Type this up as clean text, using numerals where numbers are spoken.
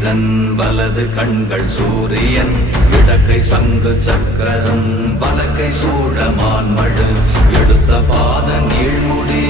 சந்திரன் வலது கண்கள் சூரியன் இடக்கை சங்கு சக்கரம் வலக்கை சூழமான் மழு எடுத்த பாத நீழ்முடி